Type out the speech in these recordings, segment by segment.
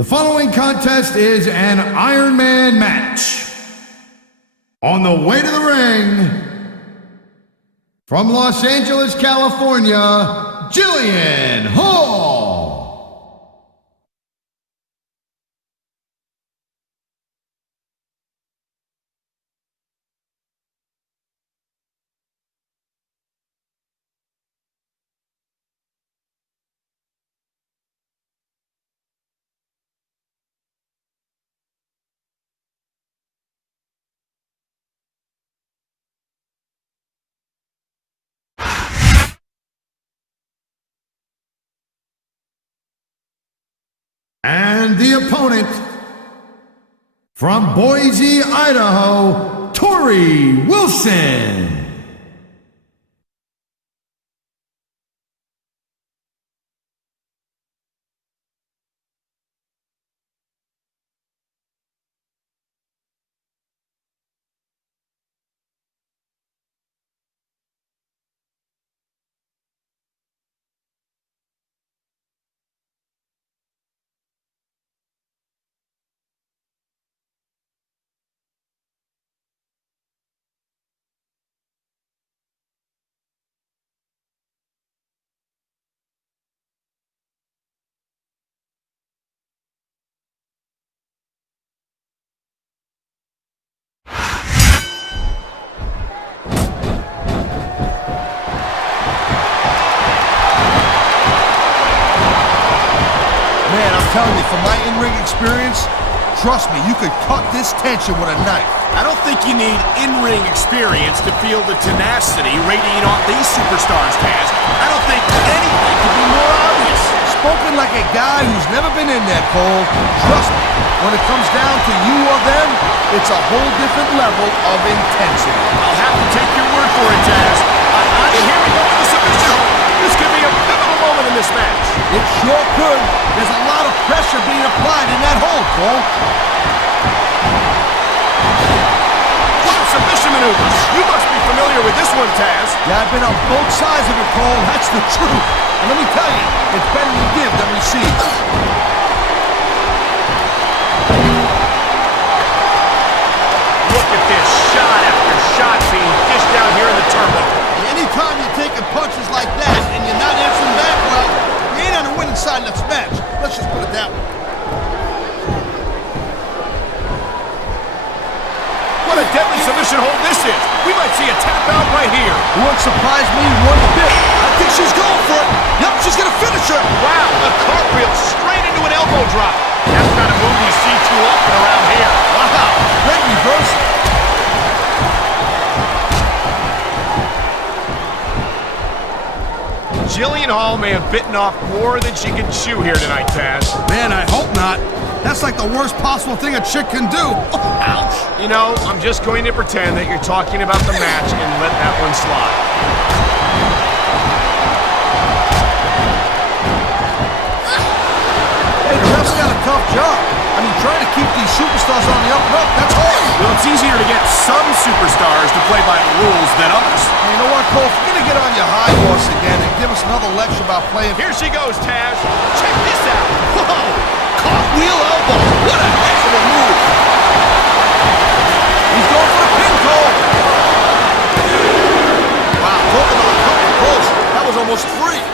The following contest is an Ironman match. On the way to the ring, from Los Angeles, California, Jillian Hall. And the opponent, from Boise, Idaho, Torrie Wilson. Telling you, from my in-ring experience, trust me, you could cut this tension with a knife. I don't think you need in-ring experience to feel the tenacity radiating off these superstars, Taz. I don't think anything could be more obvious. Spoken like a guy who's never been in there, Cole. Trust me, when it comes down to you or them, it's a whole different level of intensity. I'll have to take your word for it, Taz. And here we go with the submission hold. This could be a pivotal moment in this match. It sure could. There's a lot of pressure being applied in that hold, Cole. What submission maneuvers. You must be familiar with this one, Taz. Yeah, I've been on both sides of it, Cole. That's the truth. And let me tell you, it's better to give than receive. Look at this, shot after shot being dished out here in the turnbuckle. And anytime you're taking punches like that and you're not answering back well, you ain't on the winning side of this match. Let's just put it that way. What a deadly submission hold this is. We might see a tap out right here. It won't surprise me one bit. I think she's going for it. Yep, she's going to finish her. Wow, a cartwheel straight into an elbow drop. That's the kind of move you see too often around here. Wow, great reverse. Jillian Hall may have bitten off more than she can chew here tonight, Taz. Man, I hope not. That's like the worst possible thing a chick can do. Oh, ouch. You know, I'm just going to pretend that you're talking about the match and let that one slide. Hey, the ref's got a tough job. I mean, trying to keep these superstars on the up and up, that's hard. Well, it's easier to get some superstars to play by the rules than others. You know what, Cole? If you're going to get on your high horse again and give us another lecture about playing... Here she goes, Taz. Check this out. Whoa! Cartwheel elbow. What a excellent move. He's going for the pin, Cole. Wow, talking about cutting close. That was almost free.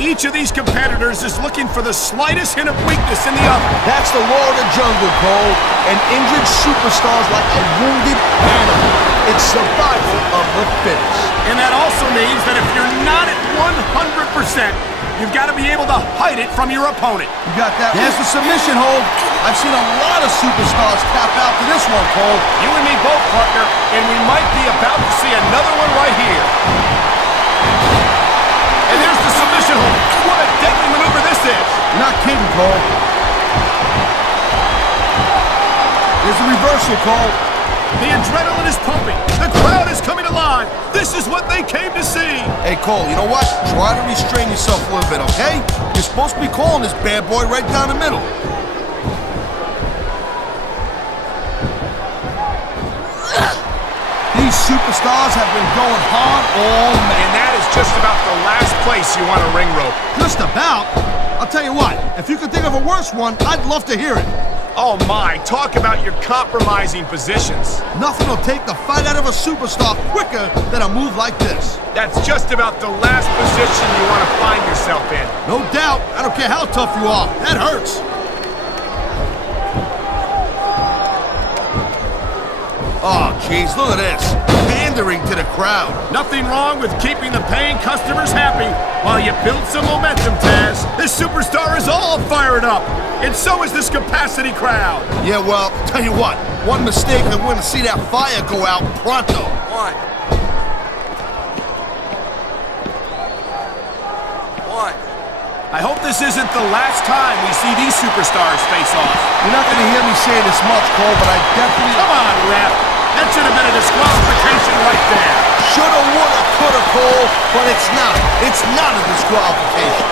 Each of these competitors is looking for the slightest hint of weakness in the other. That's the law of the jungle, Cole. An injured superstar's like a wounded animal. It's survival of the fittest. And that also means that if you're not at 100%, you've got to be able to hide it from your opponent. You got that? There's the submission hold. I've seen a lot of superstars tap out to this one, Cole. You and me both, partner, and we might be about to see another one right here. And there's the submission hold. What a deadly maneuver this is. You're not kidding, Cole. There's the reversal, Cole. The adrenaline is pumping. The crowd is coming alive. This is what they came to see. Hey, Cole, you know what? Try to restrain yourself a little bit, okay? You're supposed to be calling this bad boy right down the middle. These These superstars have been going hard all match. And that is just about the last place you want a ring rope. Just about? I'll tell you what, if you could think of a worse one, I'd love to hear it. Oh my, talk about your compromising positions. Nothing will take the fight out of a superstar quicker than a move like this. That's just about the last position you want to find yourself in. No doubt. I don't care how tough you are. That hurts. Oh, jeez, look at this. Pandering to the crowd. Nothing wrong with keeping the paying customers happy while you build some momentum, Taz. This superstar is all fired up, and so is this capacity crowd. Yeah, well, tell you what. One mistake and we're going to see that fire go out pronto. One. I hope this isn't the last time we see these superstars face off. You're not going to hear me say this much, Cole, but I definitely... Come on, ref. That should have been a disqualification right there. Shoulda, woulda, coulda, Cole, but it's not. It's not a disqualification.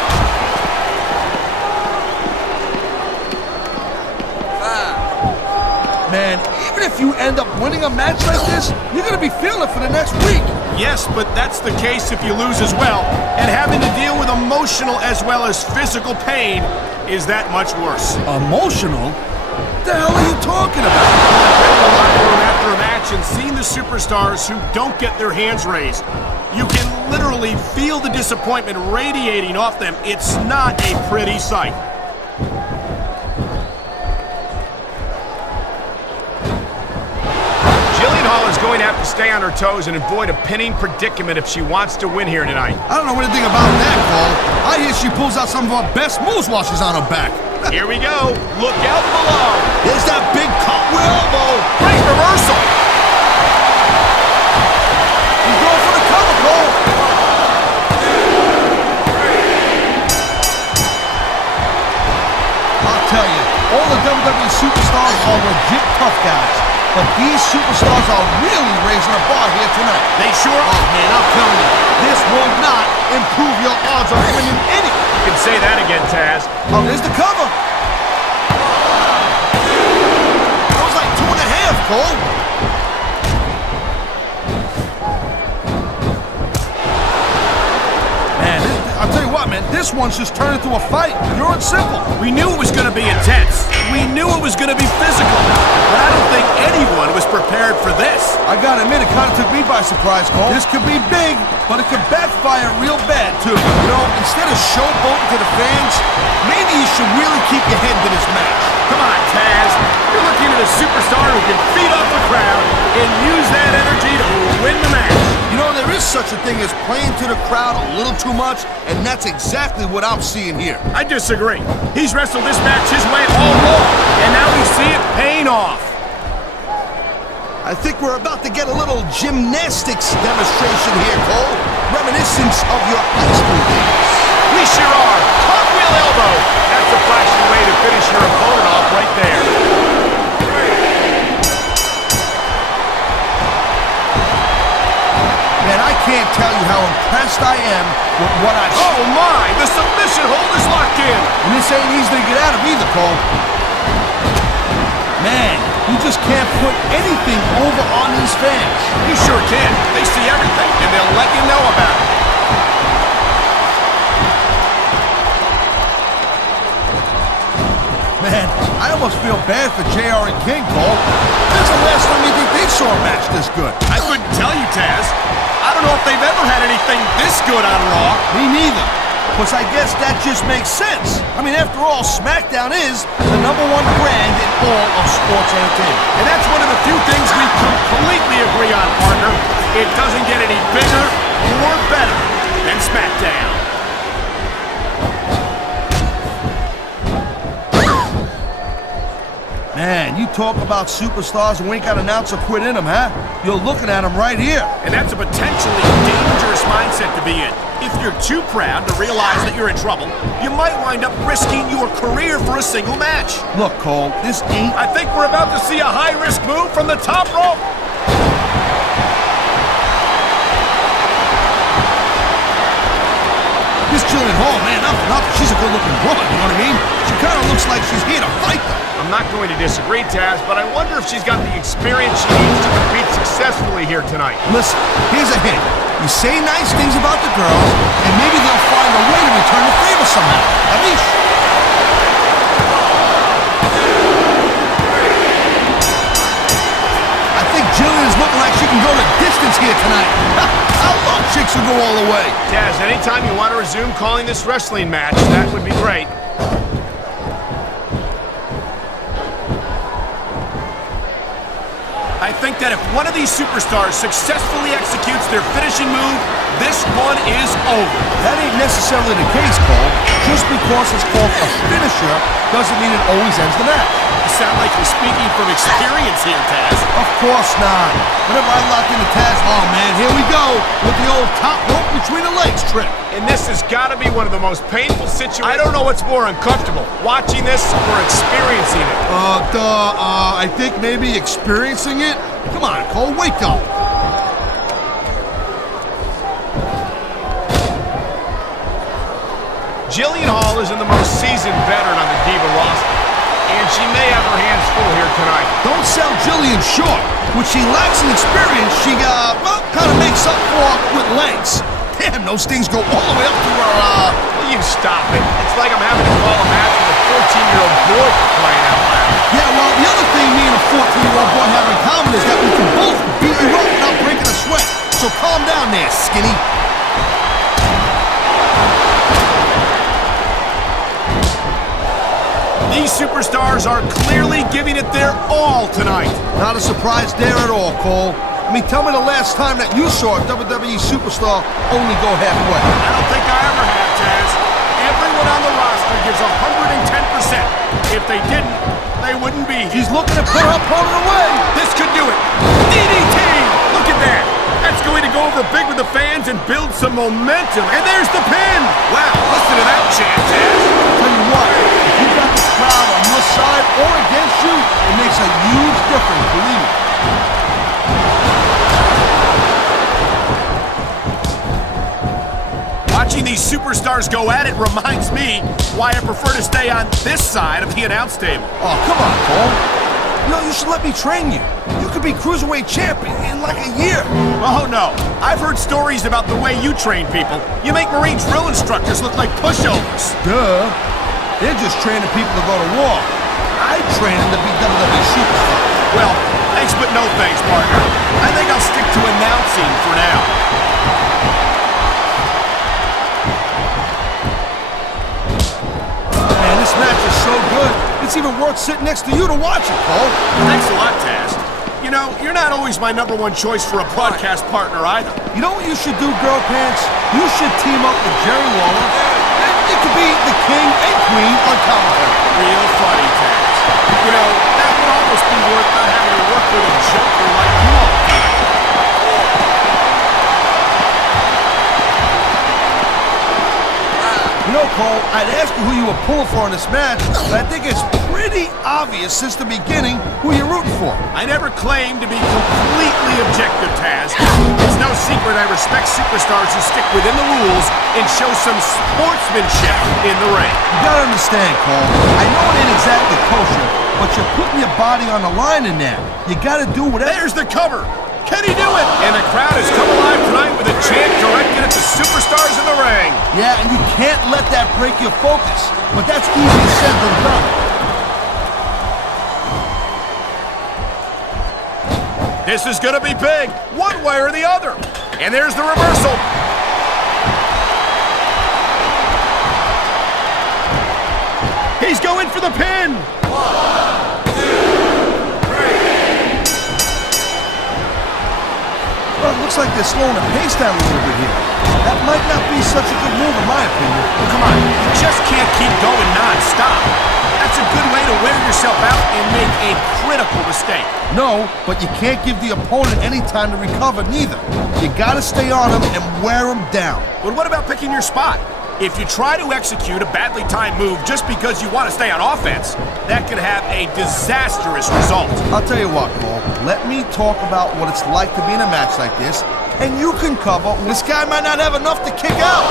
Man, even if you end up winning a match like this, you're going to be feeling it for the next week. Yes, but that's the case if you lose as well. And having to deal with emotional as well as physical pain is that much worse. Emotional? What the hell are you talking about? I've been in the locker room after a match and seen the superstars who don't get their hands raised. You can literally feel the disappointment radiating off them. It's not a pretty sight. Jillian is going to have to stay on her toes and avoid a pinning predicament if she wants to win here tonight. I don't know anything about that, Cole. I hear she pulls out some of our best moves while she's on her back. Here we go. Look out below. There's that big cartwheel elbow. Great reversal. He's going for the cover, Cole. I'll tell you, all the WWE superstars are legit tough guys. But these superstars are really raising the bar here tonight. They sure are. Oh, man, I'm telling you, this will not improve your odds of winning any. You can say that again, Taz. Oh, there's the cover. That was like 2.5, Cole. Man, I'll tell you what, man, this one's just turned into a fight, pure and simple. We knew it was going to be intense. We knew it was going to be physical. But I don't think anyone was prepared for this. I gotta admit, it kind of took me by surprise, Cole. This could be big, but it could backfire real bad, too. You know, instead of showboating to the fans, maybe you should really keep your head to this match. Come on, Taz. You're looking at a superstar who can feed off the crowd and use that energy to win the match. You know, there is such a thing as playing to the crowd a little too much, and that's exactly what I'm seeing here. I disagree. He's wrestled this match his way all along, and now we see it paying off. I think we're about to get a little gymnastics demonstration here, Cole. Reminiscence of your high school days. We sure are. Cartwheel elbow. That's a flashy way to finish your opponent off right there. Man, I can't tell you how impressed I am with what I've seen. Oh my, the submission hold is locked in. And this ain't easy to get out of either, Cole. Man, you just can't put anything over on these fans. You sure can. They see everything, and they'll let you know about it. Man, I almost feel bad for JR and King, Cole. When's the last time you think they saw a match this good? I couldn't tell you, Taz. I don't know if they've ever had anything this good on Raw. Me neither. Because I guess that just makes sense. I mean, after all, Smackdown is the #1 brand in all of sports entertainment. And that's one of the few things we completely agree on, partner. It doesn't get any bigger or better than Smackdown. Man, you talk about superstars who ain't got an ounce of quit in them, huh? You're looking at them right here. And that's a potentially dangerous mindset to be in. If you're too proud to realize that you're in trouble, you might wind up risking your career for a single match. Look, Cole, this ain't... I think we're about to see a high-risk move from the top rope. This Jillian Hall, man, she's a good-looking woman, you know what I mean? She kind of looks like she's here to fight them. I'm not going to disagree, Taz, but I wonder if she's got the experience she needs to compete successfully successfully here tonight. Listen, here's a hint. You say nice things about the girls, and maybe they'll find a way to return the favor somehow. Amish. I think Jillian's looking like she can go the distance here tonight. I love chicks who go all the way. Taz, anytime you want to resume calling this wrestling match, that would be great. I think that if one of these superstars successfully executes their finishing move, this one is over. That ain't necessarily the case, Cole. Just because it's called a finisher doesn't mean it always ends the match. You sound like you're speaking from experience here, Taz. Of course not. Whenever I lock into Taz, oh man, here we go with the old top rope between the legs trick. And this has got to be one of the most painful situations. I don't know what's more uncomfortable, watching this or experiencing it. I think maybe experiencing it. Come on, Cole, wake up. Jillian Hall isn't the most seasoned veteran on the Diva roster, and she may have her hands full here tonight. Don't sell Jillian short. When she lacks in experience, she, kind of makes up for with lengths. Damn, those things go all the way up to her, Will you stop it? It's like I'm having to call a match with a 14-year-old boy for crying out loud. Yeah, well, the other thing me and a 14-year-old boy have in common is that we can both beat you up without breaking a sweat. So calm down there, skinny. These superstars are clearly giving it their all tonight. Not a surprise there at all, Cole. I mean, tell me the last time that you saw a WWE superstar only go halfway. I don't think I ever have, Taz. Everyone on the roster gives 110%. If they didn't, they wouldn't be here. She's looking to put her opponent away. This could do it. DDT! Look at that. That's going to go over big with the fans and build some momentum. And there's the pin. Wow, listen to that chant, Taz. Tell you what, if you've got the crowd on your side or against you, it makes a huge difference, believe me. Watching these superstars go at it reminds me why I prefer to stay on this side of the announce table. Oh, come on, Cole. You should let me train you. You could be Cruiserweight champion in like a year. Oh, no. I've heard stories about the way you train people. You make Marine drill instructors look like pushovers. Duh. They're just training people to go to war. I train them to be WWE superstars. Well, thanks but no thanks, partner. I think I'll stick to announcing for now. Man, this match is so good, it's even worth sitting next to you to watch it, Cole. Thanks a lot, Taz. You know, you're not always my #1 choice for a broadcast partner either. You know what you should do, Girl Pants? You should team up with Jerry Lawler. You could be the king and queen on commentary. Real funny, Taz. You know, that would almost be worth not having to work with a joker like you all the time. You know, Cole, I'd ask you who you were pulling for in this match, but I think it's pretty obvious since the beginning who you're rooting for. I never claimed to be completely objective, Taz. It's no secret I respect superstars who stick within the rules and show some sportsmanship in the ring. You gotta understand, Cole, I know it ain't exactly kosher, but you're putting your body on the line in there. You gotta do whatever. There's the cover. Can he do it? And the crowd has come alive tonight with a chant directed at the superstars in the ring. Yeah, and you can't let that break your focus. But that's easier said than done. This is gonna be big, one way or the other. And there's the reversal. He's going for the pin. 1, 2, 3. Well, it looks like they're slowing the pace down a little bit here. That might not be such a good move in my opinion. Well, come on, you just can't keep going non-stop. That's a good way to wear yourself out and make a critical mistake. No, but you can't give the opponent any time to recover neither. You gotta stay on him and wear him down. But what about picking your spot? If you try to execute a badly timed move just because you want to stay on offense, that could have a disastrous result. I'll tell you what, Cole. Let me talk about what it's like to be in a match like this, and you can cover. This guy might not have enough to kick out.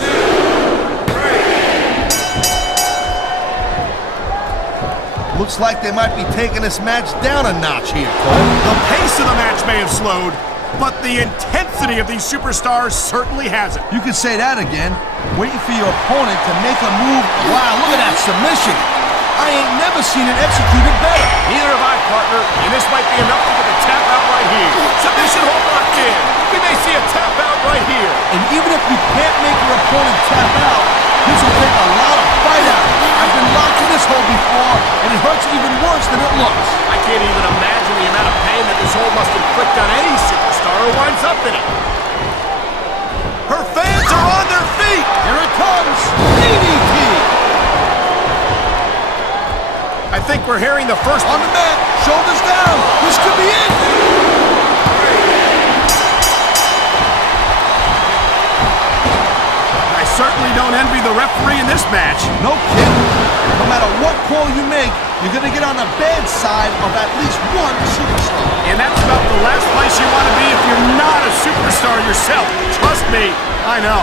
1, 2, 3. Looks like they might be taking this match down a notch here, Cole. The pace of the match may have slowed, but the intensity of these superstars certainly hasn't. You could say that again. Waiting for your opponent to make a move. Wow, look at that submission. I ain't never seen it executed better. Neither have I, partner, and this might be enough to get a tap out right here. Submission hold locked in. We may see a tap out right here. And even if you can't make your opponent tap out, this will take a lot of fight out. I've been locked in this hold before, and it hurts even worse than it looks. I can't even imagine the amount of pain that this hold must inflict on any superstar who winds up in it. Her fans are on their feet. Here it comes. DDT. I think we're hearing the first On the mat, shoulders down. This could be it. I certainly don't envy the referee in this match. No kidding. No matter what call you make, you're going to get on the bad side of at least one superstar. And that's about the last place you want to be if you're not a superstar yourself. Trust me, I know.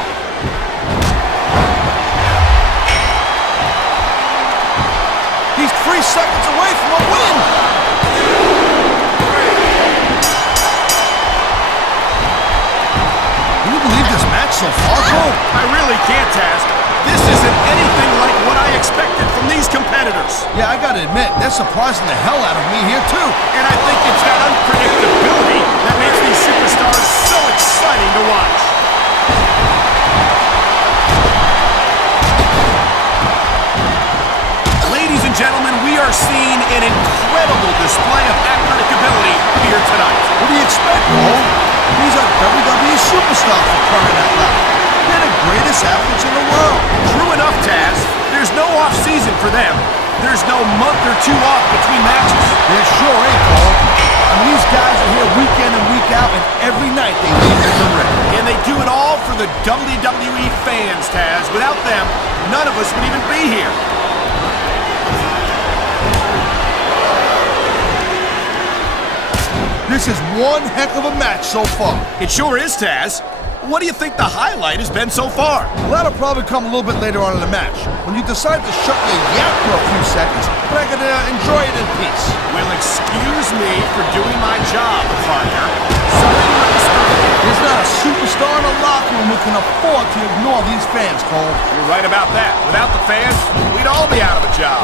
He's 3 seconds away from a win. Can you believe this match so far, Cole? I really can't, Taz. This isn't anything like what I expected from these competitors. Yeah, I gotta admit, they're surprising the hell out of me here, too. And I think it's that unpredictability that makes these superstars so exciting to watch. Ladies and gentlemen, we are seeing an incredible display of athletic ability here tonight. What do you expect, Cole? These are WWE superstars for crying out loud. They're the greatest athletes in the world. True enough, Taz. There's no off-season for them. There's no month or two off between matches. There sure ain't, Cole. I mean, these guys are here week in and week out, and every night they leave in the ring. And they do it all for the WWE fans, Taz. Without them, none of us would even be here. This is one heck of a match so far. It sure is, Taz. What do you think the highlight has been so far? Well, that'll probably come a little bit later on in the match, when you decide to shut your yap for a few seconds, but I can enjoy it in peace. Well, excuse me for doing my job, partner. Sorry to disturb you. There's not a superstar in the locker room who can afford to ignore these fans, Cole. You're right about that. Without the fans, we'd all be out of a job.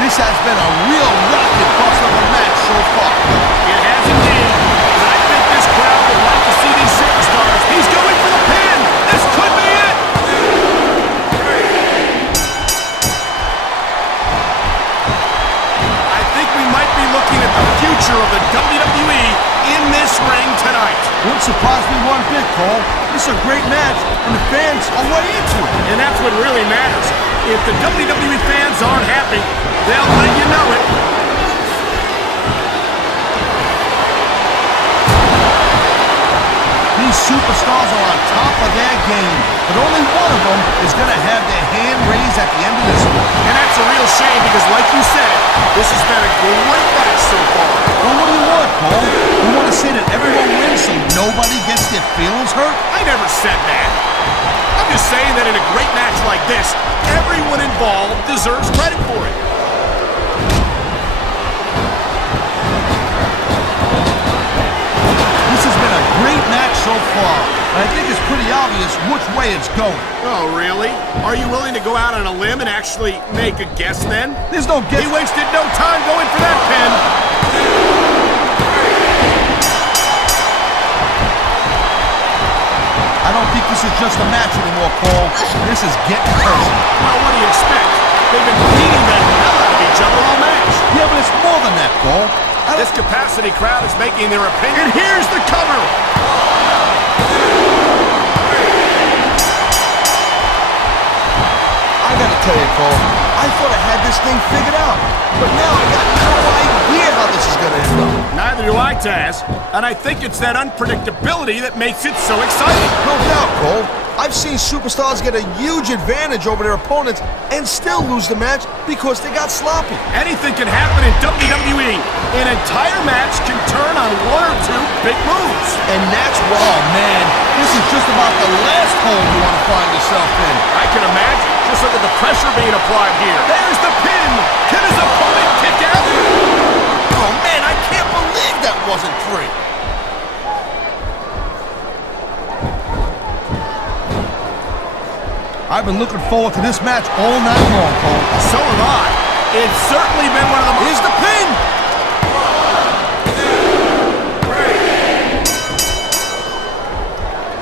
This has been a real rocket bust of a match so far. It has indeed. And I think this crowd would like to see these superstars. He's going for the pin. This could be it. I think we might be looking at the future of the WWE in this ring tonight. Wouldn't surprise me one bit, Cole. This is a great match, and the fans are way into it. And that's what really matters. If the WWE fans aren't happy, they'll let you know it. These superstars are on top of their game, but only one of them is going to have their hand raised at the end of this one. And that's a real shame because, like you said, this has been a great match so far. Well, what do you want, Cole? You want to say that everyone wins so nobody gets their feelings hurt? I never said that. I'm just saying that in a great match like this, everyone involved deserves credit for it. This has been a great match so far, and I think it's pretty obvious which way it's going. Oh, really? Are you willing to go out on a limb and actually make a guess then? There's no guess. He wasted no time going for that pin. I don't think this is just a match anymore, Cole. This is getting personal. Well, what do you expect? They've been beating the hell out of each other all match. Yeah, but it's more than that, Cole. This capacity crowd is making their opinion. And here's the cover. I gotta tell you, Cole, I I thought I had this thing figured out, but now I got no idea how this is going to end up. Neither do I, Taz. And I think it's that unpredictability that makes it so exciting. No doubt, Cole. I've seen superstars get a huge advantage over their opponents and still lose the match because they got sloppy. Anything can happen in WWE. An entire match can turn on one or two big moves. And that's why, oh man, this is just about the last hole you want to find yourself in. I can imagine. Just look at the pressure being applied here. There's the pin. Can his opponent kick out? Oh man, I can't believe that wasn't 3. I've been looking forward to this match all night long, Cole. So have I. It's certainly been one of the most... Here's the pin!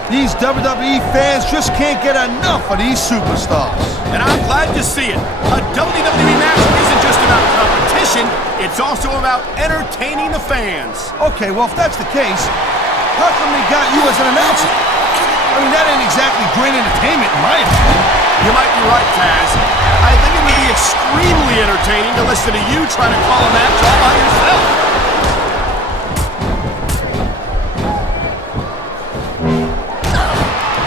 These WWE fans just can't get enough of these superstars. And I'm glad to see it. A WWE match isn't just about competition, it's also about entertaining the fans. Okay, well, if that's the case, how come they got you as an announcer? I mean, that ain't exactly great entertainment in my opinion. You might be right, Taz. I think it would be extremely entertaining to listen to you try to call a match all by yourself.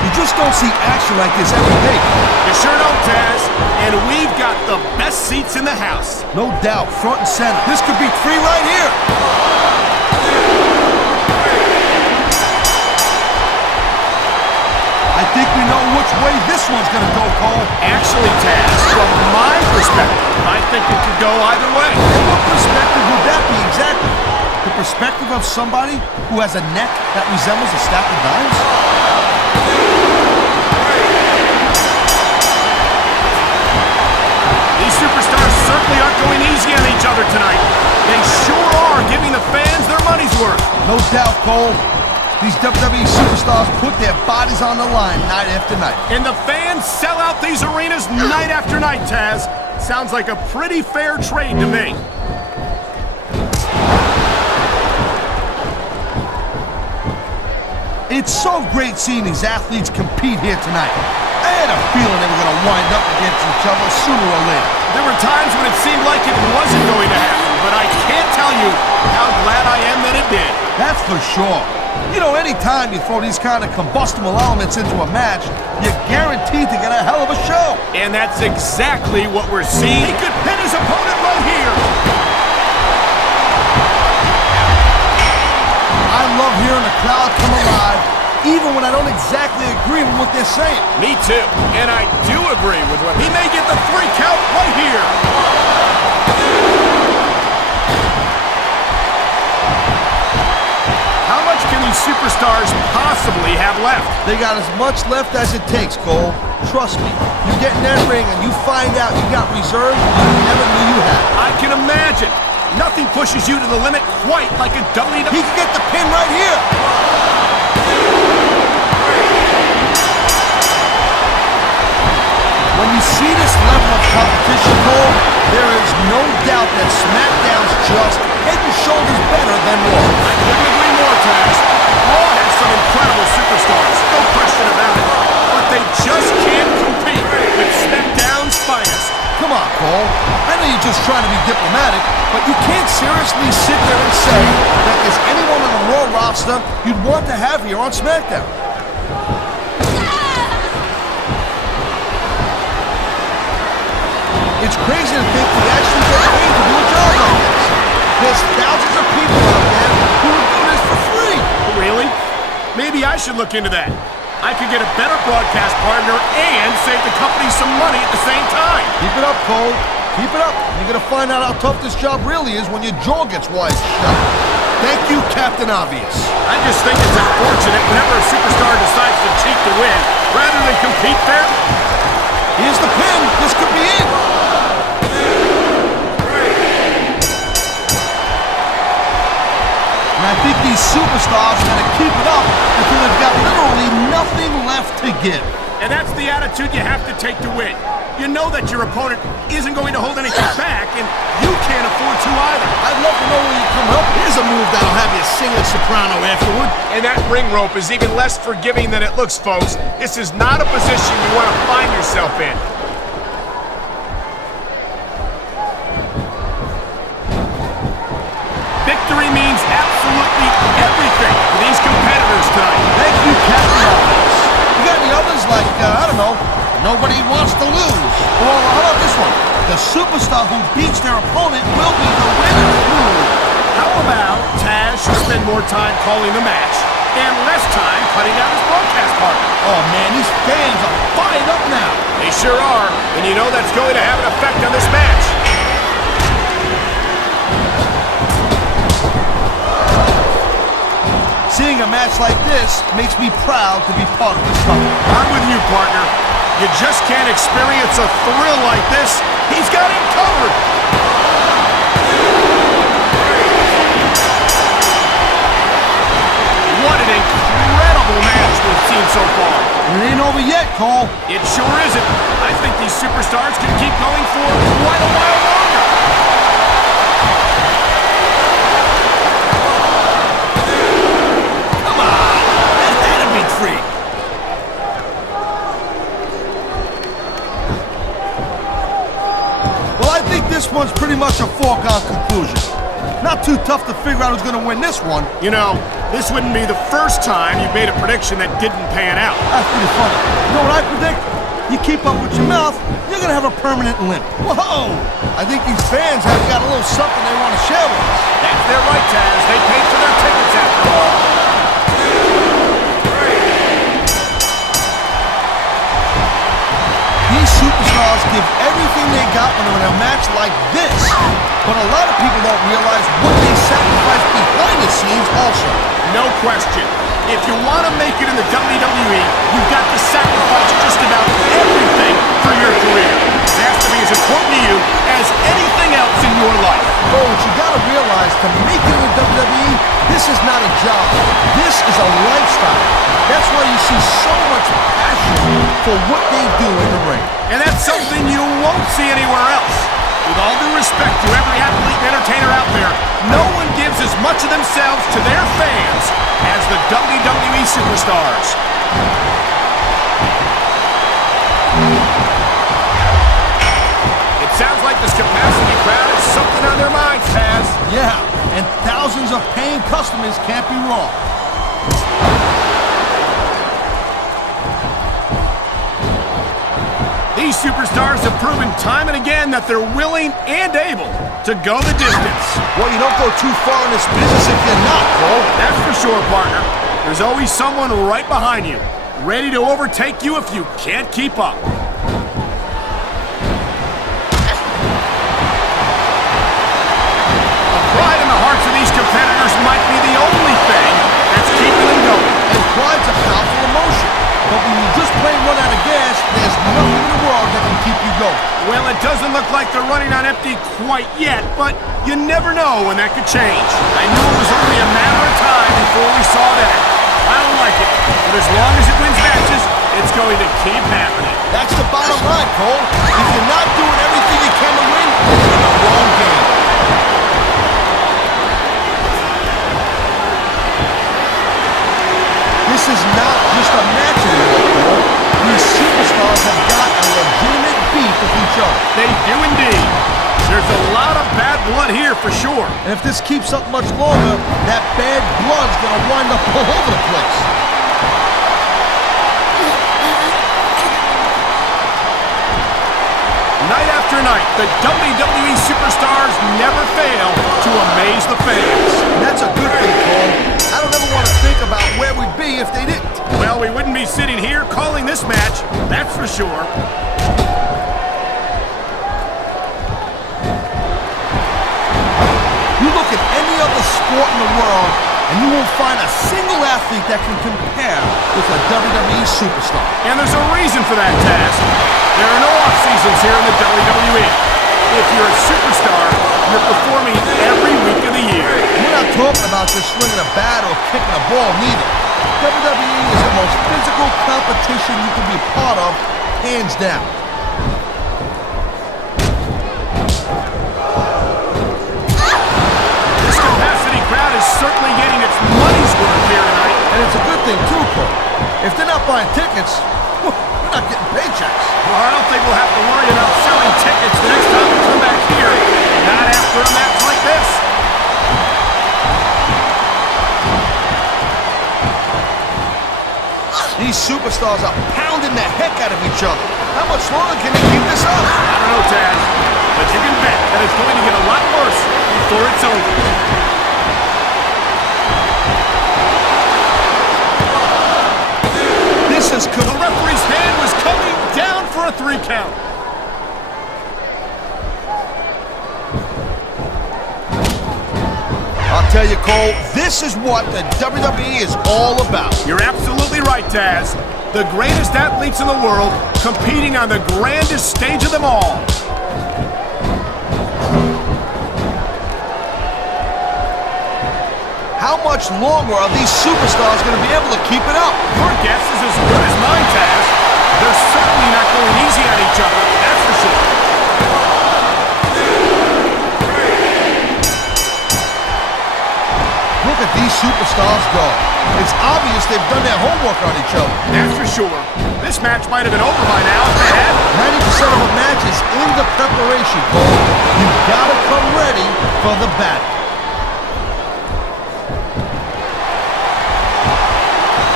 You just don't see action like this every day. You sure don't, Taz. And we've got the best seats in the house. No doubt, front and center. This could be 3 right here. I think we know which way this one's going to go, Cole. Actually, Taz, from my perspective, I think it could go either way. And what perspective would that be exactly? The perspective of somebody who has a neck that resembles a stack of dimes? These superstars certainly aren't going easy on each other tonight. They sure are giving the fans their money's worth. No doubt, Cole. These WWE superstars put their bodies on the line night after night. And the fans sell out these arenas night after night, Taz. Sounds like a pretty fair trade to me. It's so great seeing these athletes compete here tonight. I had a feeling they were going to wind up against each other sooner or later. There were times when it seemed like it wasn't going to happen, but I can't tell you how glad I am that it did. That's for sure. You know, anytime you throw these kind of combustible elements into a match, you're guaranteed to get a hell of a show. And that's exactly what we're seeing. He could pin his opponent right here. I love hearing the crowd come alive, even when I don't exactly agree with what they're saying. Me too. And I do agree with what he may get the 3 count right here. How much can these superstars possibly have left? They got as much left as it takes, Cole. Trust me. You get in that ring and you find out you got reserve you never knew you had. I can imagine. Nothing pushes you to the limit quite like a WWE. He can get the pin right here. When you see this level of competition, Cole, there is no doubt that SmackDown's just head and shoulders better than Raw. I couldn't agree more, Taz. Raw has some incredible superstars, no question about it. But they just can't compete with SmackDown's finest. Come on, Cole. I know you're just trying to be diplomatic, but you can't seriously sit there and say that there's anyone on the Raw roster you'd want to have here on SmackDown. It's crazy to think we actually get paid to do a job like this. There's thousands of people out there who would do this for free. Really? Maybe I should look into that. I could get a better broadcast partner and save the company some money at the same time. Keep it up, Cole. Keep it up. You're going to find out how tough this job really is when your jaw gets wide shut. Thank you, Captain Obvious. I just think it's unfortunate whenever a superstar decides to cheat to win rather than compete fair. Here's the pin. This could be it. And I think these superstars are going to keep it up until they've got literally nothing left to give. And that's the attitude you have to take to win. You know that your opponent isn't going to hold anything back, and you can't afford to either. I'd love to know where you come up. Here's a move that'll have you singing soprano afterward. And that ring rope is even less forgiving than it looks, folks. This is not a position you want to find yourself in. though. Nobody wants to lose. Or how about this one? The superstar who beats their opponent will be the winner. How about Taz should spend more time calling the match and less time cutting out his broadcast partner? Oh man, these fans are fired up now. They sure are, and you know that's going to have an effect on this match. Seeing a match like this makes me proud to be part of this company. I'm with you, partner. You just can't experience a thrill like this. He's got it covered. What an incredible match we've seen so far. It ain't over yet, Cole. It sure isn't. I think these superstars can keep going for quite a while longer. Come on, that had to be free. Well, I think this one's pretty much a foregone conclusion. Not too tough to figure out who's going to win this one. You know, this wouldn't be the first time you made a prediction that didn't pan out. That's pretty funny. You know what I predict? You keep up with your mouth, you're going to have a permanent limp. Whoa! I think these fans have got a little something they want to share with us. That's their right, Taz. They paid for their tickets after all. These superstars give everything they got when they're in a match like this. But a lot of people don't realize what they sacrifice behind the scenes also. No question. If you want to make it in the WWE, you've got to sacrifice just about everything for your career. It has to be as important to you as anything else in your life. But what you got to realize, to make it in the WWE, this is not a job. This is a lifestyle. That's why you see so much passion for what they do in the ring. And that's something you won't see anywhere else. With all due respect to every athlete and entertainer out there, no one gives as much of themselves to their fans as the WWE superstars. It sounds like this capacity crowd has something on their minds, Taz. Yeah, and thousands of paying customers can't be wrong. These superstars have proven time and again that they're willing and able to go the distance. Well, you don't go too far in this business if you're not, Cole. That's for sure, partner. There's always someone right behind you, ready to overtake you if you can't keep up. The pride in the hearts of these competitors might be the only thing that's keeping them going. And pride's a powerful emotion. But when you just plain run out of gas, there's nothing in the world that can keep you going. Well, it doesn't look like they're running on empty quite yet, but you never know when that could change. I knew it was only a matter of time before we saw that. I don't like it, but as long as it wins matches, it's going to keep happening. That's the bottom line, Cole. If you're not doing everything you can to win, you're in the wrong game. This is not just a match anymore, Cole. These superstars have got a legitimate beef with each other. They do indeed. There's a lot of bad blood here for sure. And if this keeps up much longer, that bad blood's gonna wind up all over the place. Night after night, the WWE superstars never fail to amaze the fans. And that's a good thing, Cole. I don't ever want to think about where we'd be if they didn't. Well, we wouldn't be sitting here calling this match, that's for sure. You look at any other sport in the world, and you won't find a single athlete that can compare with a WWE superstar. And there's a reason for that, Taz. There are no off-seasons here in the WWE. If you're a superstar, you're performing every week of the year. We're not talking about just swinging a bat or kicking a ball, neither. WWE is the most physical competition you can be part of, hands down. This capacity crowd is certainly getting its money's worth here tonight. And it's a good thing, too, Cole. If they're not buying tickets, we're not getting paychecks. Well, I don't think we'll have to worry about selling tickets the next time we come back here. Not after a match like this. These superstars are pounding the heck out of each other. How much longer can they keep this up? I don't know, Taz, but you can bet that it's going to get a lot worse before it's over. This is The referee's hand was coming down for a 3 count. I'll tell you, Cole, this is what the WWE is all about. You're absolutely right, Taz. The greatest athletes in the world competing on the grandest stage of them all. How much longer are these superstars going to be able to keep it up? Your guess is as good as mine, Taz. They're certainly not going easy on each other, that's for sure. Look at these superstars go. It's obvious they've done their homework on each other. That's for sure. This match might have been over by now if they had. 90% of a match is in the preparation, Cole. You've got to come ready for the battle.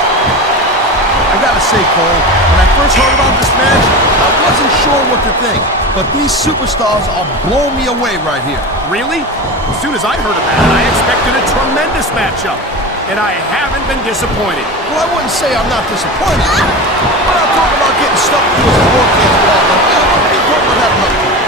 I gotta say, Cole, when I first heard about this match, I wasn't sure what to think. But these superstars are blowing me away right here. Really? As soon as I heard about it, I expected a tremendous matchup. And I haven't been disappointed. Well, I wouldn't say I'm not disappointed. But I'm talking about getting stuck into a broadcast partner. We'll be talking about that another time.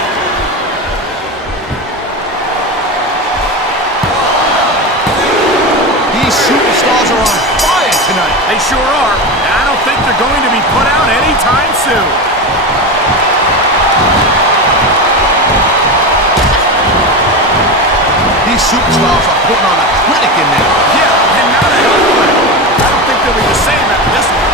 These superstars are on fire tonight. They sure are. And I don't think they're going to be put out anytime soon. These superstars are putting on a clinic in there. Yeah, and not a hell of a lot. I don't think they'll be the same after this one.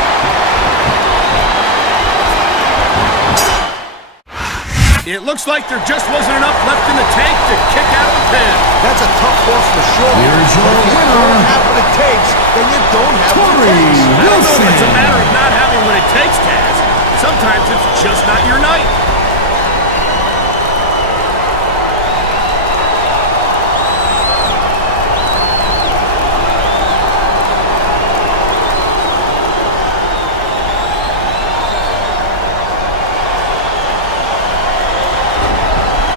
It looks like there just wasn't enough left in the tank to kick out of the pin. That's a tough loss for sure. Here's your But if you winner, don't have what it takes, then you don't have what it Torrie. takes. I don't know if it's a matter of not having what it takes, Taz. Sometimes it's just not your night.